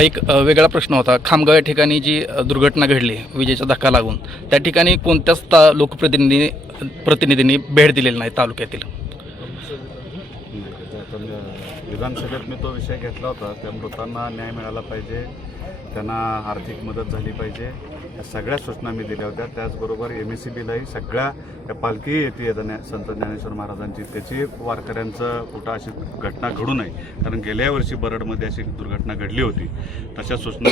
एक वेगळा प्रश्न होता. खामगाव या ठिकाणी जी दुर्घटना घडली विजेचा धक्का लागून, त्या ठिकाणी कोणत्याच प्रतिनिधींनी भेट दिलेली नाही तालुक्यातील. विधानसभेत मी तो विषय घेतला होता. त्या मृतांना न्याय मिळाला पाहिजे, त्यांना आर्थिक मदत झाली पाहिजे, या सगळ्या सूचना मी दिल्या होत्या. त्याचबरोबर MSCBलाही सगळ्या त्या पालखी येते संत ज्ञानेश्वर महाराजांची, त्याची वारकऱ्यांचं कुठं अशी घटना घडू नये, कारण गेल्या वर्षी बरडमध्ये अशी दुर्घटना घडली होती. तशा सूचना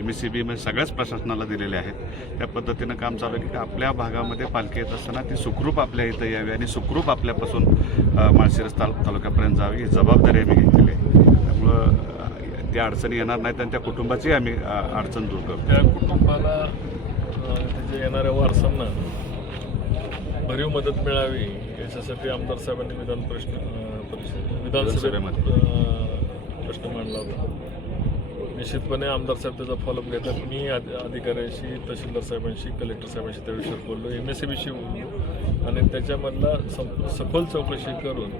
MSCB सगळ्याच प्रशासनाला दिलेल्या आहेत. त्या पद्धतीनं काम चालू आहे की आपल्या भागामध्ये पालखी येत असताना ती सुखरूप आपल्या इथं यावी आणि सुखरूप आपल्यापासून माळशिरस तालुक्यापर्यंत जावी, ही जबाबदारी आम्ही घेतलेली आहे. त्यामुळं त्या अडचणी येणार नाहीत आणि त्या कुटुंबाची आम्ही अडचण दूर करतो. त्या कुटुंबाला त्याच्या येणाऱ्या वारसांना भरीव मदत मिळावी याच्यासाठी आमदार साहेबांनी विधानसभेमध्ये प्रश्न मांडला होता. निश्चितपणे आमदार साहेब त्याचा फॉलोअप घेतात. मी अधिकाऱ्यांशी, तहसीलदार साहेबांशी, कलेक्टर साहेबांशी त्या विषयावर बोललो, MSCBशी बोललो आणि त्याच्यामधला सखोल चौकशी करून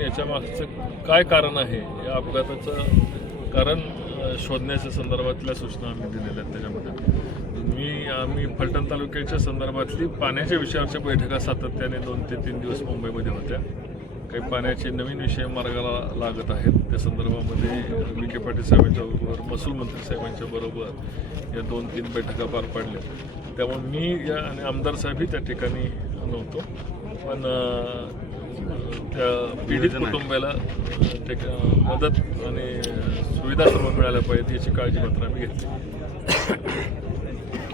याच्या मागचं काय कारण आहे, या अपघाताचं कारण शोधण्याच्या संदर्भातल्या सूचना आम्ही दिलेल्या आहेत. त्याच्यामध्ये आम्ही फलटण तालुक्याच्या संदर्भातली पाण्याच्या विषयावरच्या बैठका सातत्याने 2 ते 3 दिवस मुंबईमध्ये होत्या. काही पाण्याचे नवीन विषय मार्गाला लागत आहेत. त्या संदर्भामध्ये विखे पाटील साहेबांच्या बरोबर, महसूल मंत्री साहेबांच्या बरोबर या 2-3 बैठका पार पडल्या. त्यामुळे मी आणि आमदार साहेबही त्या ठिकाणी नव्हतो, पण त्या पीडित कुटुंबाला मदत आणि सुविधा सर्व मिळाल्या पाहिजेत याची काळजी मात्र आम्ही घेतली.